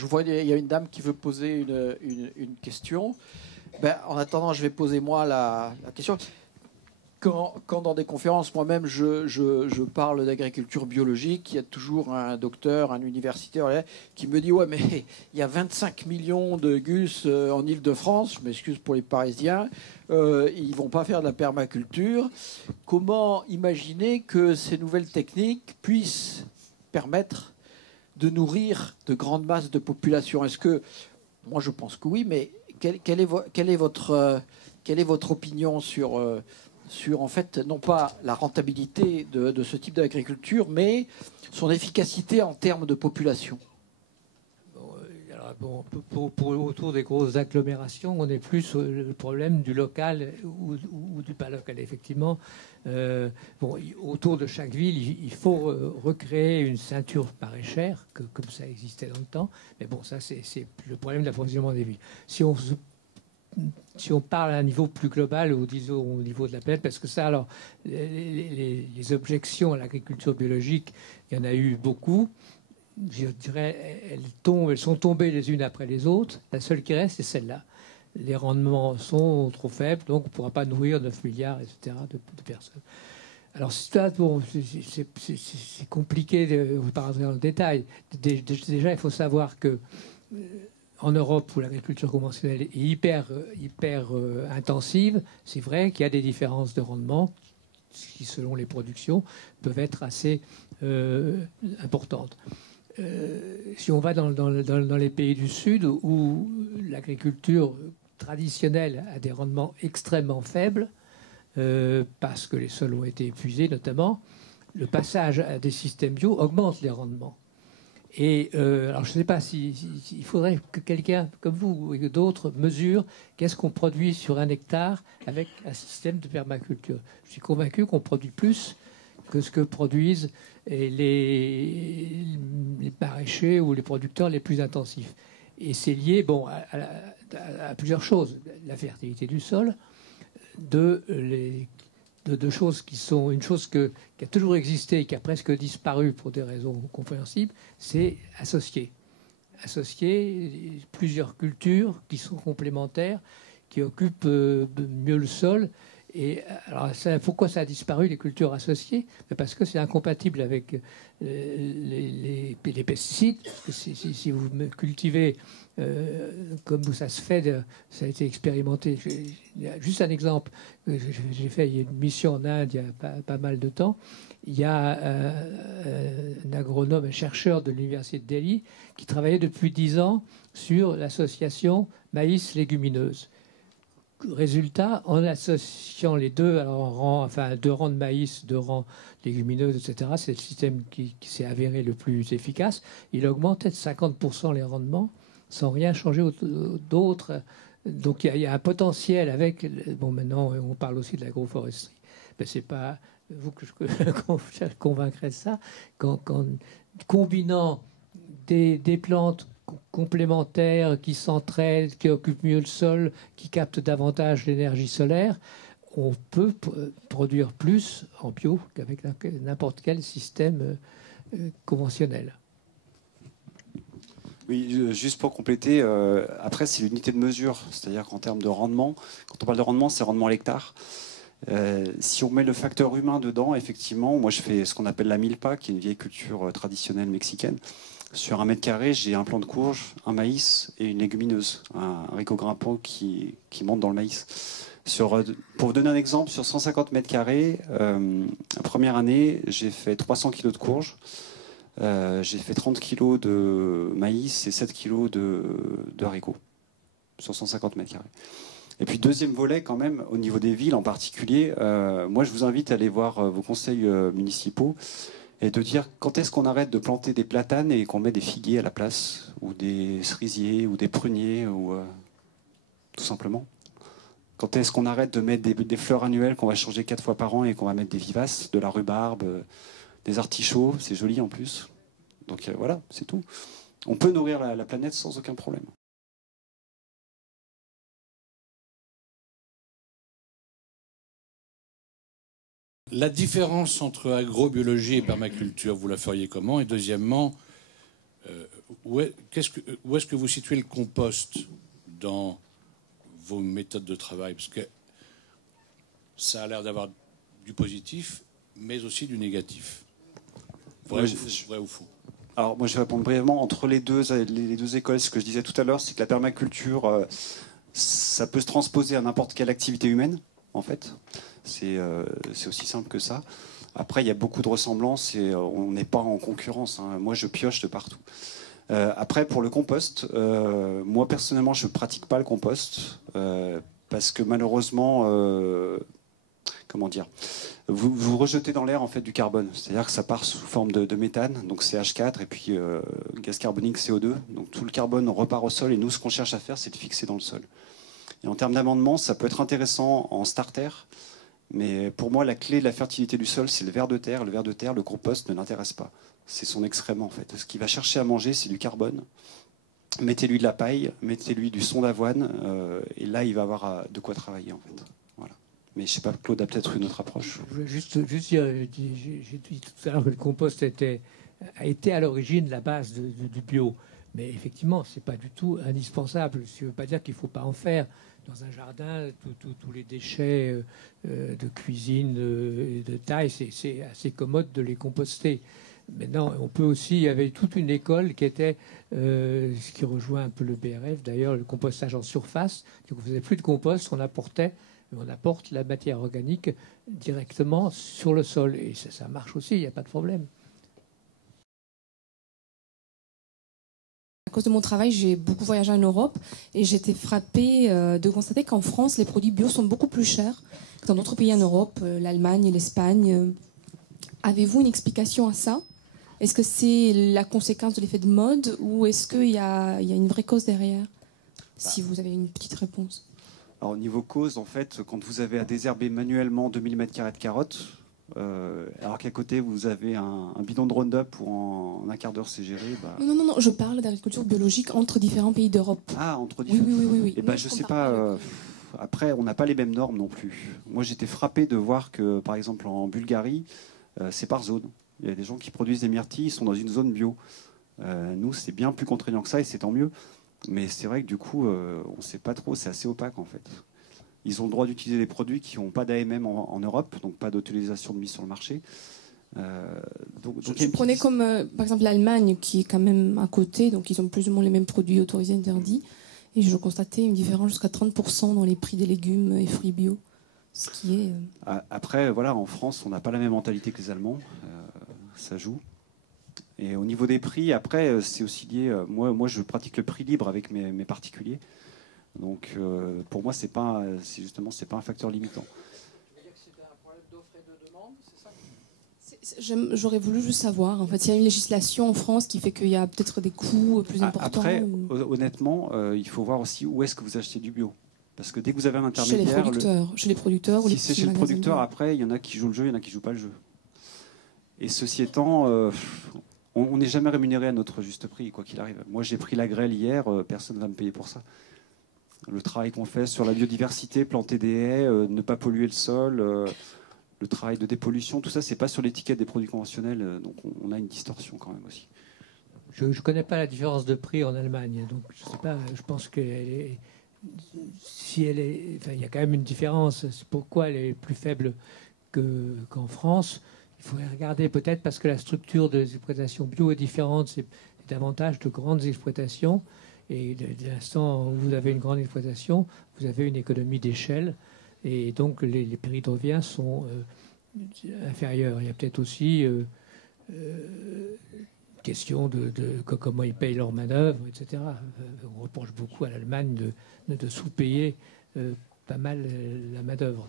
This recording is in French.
Je vois il y a une dame qui veut poser une question. Ben, en attendant, je vais poser moi la question. Quand dans des conférences, moi-même, je parle d'agriculture biologique, il y a toujours un docteur, un universitaire qui me dit « Ouais, mais il y a 25 millions de gus en Île-de-France, je m'excuse pour les Parisiens, ils ne vont pas faire de la permaculture. Comment imaginer que ces nouvelles techniques puissent permettre de nourrir de grandes masses de population? Est-ce que, moi je pense que oui, mais quelle est votre opinion sur en fait, non pas la rentabilité de ce type d'agriculture, mais son efficacité en termes de population? Autour des grosses agglomérations, on est plus sur le problème du local ou du pas local, effectivement. Autour de chaque ville, il faut recréer une ceinture maraîchère, comme ça existait dans le temps. Mais bon, ça, c'est le problème de l'approvisionnement des villes. Si on parle à un niveau plus global ou disons au niveau de la planète, parce que ça, alors, les objections à l'agriculture biologique, il y en a eu beaucoup. Je dirais, elles sont tombées les unes après les autres. La seule qui reste, c'est celle-là. Les rendements sont trop faibles, donc on ne pourra pas nourrir 9 milliards, etc., de personnes. Alors, c'est compliqué de parler dans le détail. Déjà, il faut savoir que en Europe, où l'agriculture conventionnelle est hyper intensive, c'est vrai qu'il y a des différences de rendement qui, selon les productions, peuvent être assez importantes. Si on va dans les pays du Sud, où l'agriculture traditionnelle a des rendements extrêmement faibles, parce que les sols ont été épuisés notamment, le passage à des systèmes bio augmente les rendements. Et alors je ne sais pas il faudrait que quelqu'un comme vous et d'autres mesurent qu'est-ce qu'on produit sur un hectare avec un système de permaculture. Je suis convaincu qu'on produit plus que ce que produisent les maraîchers ou les producteurs les plus intensifs. Et c'est lié à plusieurs choses. La fertilité du sol, deux choses qui sont une chose qui a toujours existé et qui a presque disparu pour des raisons compréhensibles, c'est associer plusieurs cultures qui sont complémentaires, qui occupent mieux le sol. Et alors, pourquoi ça a disparu, les cultures associées? Parce que c'est incompatible avec les pesticides. Si vous cultivez comme ça se fait, ça a été expérimenté. Juste un exemple. J'ai fait une mission en Inde il y a pas mal de temps. Il y a un agronome, un chercheur de l'université de Delhi qui travaillait depuis 10 ans sur l'association maïs-légumineuse. Résultat, en associant les deux, alors deux rangs de maïs, 2 rangs légumineuses, etc., c'est le système qui s'est avéré le plus efficace. Il augmentait de 50% les rendements sans rien changer d'autres. Donc il y a un potentiel avec... Bon, maintenant, on parle aussi de l'agroforesterie. Mais c'est pas vous que je convaincrai de ça. Qu'en combinant des plantes complémentaires qui s'entraident, qui occupent mieux le sol, qui captent davantage l'énergie solaire, on peut produire plus en bio qu'avec n'importe quel système conventionnel. Oui, juste pour compléter, après c'est l'unité de mesure, c'est-à-dire qu'en termes de rendement, quand on parle de rendement, c'est rendement à l'hectare. Si on met le facteur humain dedans, effectivement, moi je fais ce qu'on appelle la milpa, qui est une vieille culture traditionnelle mexicaine. Sur 1 mètre carré, j'ai un plant de courge, un maïs et une légumineuse, un haricot grimpant qui monte dans le maïs. Pour vous donner un exemple, sur 150 mètres carrés, la première année, j'ai fait 300 kg de courge, j'ai fait 30 kg de maïs et 7 kg de haricots sur 150 mètres carrés. Et puis deuxième volet quand même, au niveau des villes en particulier, moi je vous invite à aller voir vos conseils municipaux et de dire quand est-ce qu'on arrête de planter des platanes et qu'on met des figuiers à la place, ou des cerisiers, ou des pruniers, ou tout simplement. Quand est-ce qu'on arrête de mettre des fleurs annuelles qu'on va changer 4 fois par an et qu'on va mettre des vivaces, de la rhubarbe, des artichauts, c'est joli en plus. Donc voilà, c'est tout. On peut nourrir la planète sans aucun problème. La différence entre agrobiologie et permaculture, vous la feriez comment? Et deuxièmement, où est-ce que vous situez le compost dans vos méthodes de travail? Parce que ça a l'air d'avoir du positif, mais aussi du négatif. Vrai ou faux? Alors moi je vais répondre brièvement. Entre les deux écoles, ce que je disais tout à l'heure, c'est que la permaculture, ça peut se transposer à n'importe quelle activité humaine, en fait. C'est aussi simple que ça. Après, il y a beaucoup de ressemblances et on n'est pas en concurrence, hein. Moi, je pioche de partout. Après, pour le compost, moi, personnellement, je ne pratique pas le compost parce que malheureusement, comment dire, vous rejetez dans l'air en fait du carbone. C'est-à-dire que ça part sous forme de méthane, donc CH4, et puis gaz carbonique CO2. Donc tout le carbone repart au sol et nous, ce qu'on cherche à faire, c'est de fixer dans le sol. Et en termes d'amendement, ça peut être intéressant en starter, mais pour moi, la clé de la fertilité du sol, c'est le ver de terre. Le ver de terre, le compost ne l'intéresse pas. C'est son excrément, en fait. Ce qu'il va chercher à manger, c'est du carbone. Mettez-lui de la paille, mettez-lui du son d'avoine, et là, il va avoir de quoi travailler, en fait. Voilà. Mais je ne sais pas, Claude a peut-être une autre approche. Je voulais juste dire, j'ai dit tout à l'heure que le compost a été à l'origine la base du bio. Mais effectivement, ce n'est pas du tout indispensable. Ça ne veut pas dire qu'il ne faut pas en faire. Dans un jardin, tous les déchets de cuisine et de taille, c'est assez commode de les composter. Maintenant, on peut aussi, il y avait toute une école qui était, ce qui rejoint un peu le BRF d'ailleurs, le compostage en surface. Donc on ne faisait plus de compost, on apporte la matière organique directement sur le sol. Et ça marche aussi, il n'y a pas de problème. À cause de mon travail, j'ai beaucoup voyagé en Europe et j'étais frappée de constater qu'en France, les produits bio sont beaucoup plus chers que dans d'autres pays en Europe, l'Allemagne, l'Espagne. Avez-vous une explication à ça? Est-ce que c'est la conséquence de l'effet de mode ou est-ce qu'il y a une vraie cause derrière? Si vous avez une petite réponse. Alors, au niveau cause, en fait, quand vous avez à désherber manuellement 2000 m² de carottes, alors qu'à côté vous avez un bidon de Roundup où en un quart d'heure c'est géré. Non, je parle d'agriculture biologique entre différents pays d'Europe. Ah, entre différents. Oui. Et je sais pas. Après, on n'a pas les mêmes normes non plus. Moi, j'étais frappé de voir que, par exemple, en Bulgarie, c'est par zone. Il y a des gens qui produisent des myrtilles, ils sont dans une zone bio. Nous, c'est bien plus contraignant que ça et c'est tant mieux. Mais c'est vrai que du coup, on ne sait pas trop. C'est assez opaque en fait. Ils ont le droit d'utiliser des produits qui n'ont pas d'AMM en Europe, donc pas d'autorisation de mise sur le marché. Je prenais comme, par exemple, l'Allemagne, qui est quand même à côté, donc ils ont plus ou moins les mêmes produits autorisés, interdits. Et je constatais une différence jusqu'à 30% dans les prix des légumes et fruits bio. Ce qui est... Après, voilà, en France, on n'a pas la même mentalité que les Allemands. Ça joue. Et au niveau des prix, après, c'est aussi lié... Moi, je pratique le prix libre avec mes particuliers. Donc, pour moi, c'est pas un facteur limitant. Tu veux dire que c'était un problème d'offre et de demande, c'est ça? J'aurais voulu juste savoir, en fait, s'il y a une législation en France qui fait qu'il y a peut-être des coûts plus importants. Après, honnêtement, il faut voir aussi où est-ce que vous achetez du bio. Parce que dès que vous avez un intermédiaire... Chez les producteurs ou les petits Si c'est chez le producteur, bio. après, il y en a qui jouent le jeu, il y en a qui ne jouent pas le jeu. Et ceci étant, on n'est jamais rémunéré à notre juste prix, quoi qu'il arrive. Moi, j'ai pris la grêle hier, personne ne va me payer pour ça. Le travail qu'on fait sur la biodiversité, planter des haies, ne pas polluer le sol, le travail de dépollution, tout ça, c'est pas sur l'étiquette des produits conventionnels, donc on a une distorsion quand même aussi. Je ne connais pas la différence de prix en Allemagne, donc je sais pas, je pense que il y a quand même une différence. C'est pourquoi elle est plus faible qu'en France. Il faudrait regarder peut-être parce que la structure des exploitations bio est différente. C'est davantage de grandes exploitations. Et dès l'instant où vous avez une grande exploitation, vous avez une économie d'échelle. Et donc les prix de revient sont inférieurs. Il y a peut-être aussi question de comment ils payent leur manœuvre, etc. On reproche beaucoup à l'Allemagne de sous-payer pas mal la main-d'œuvre.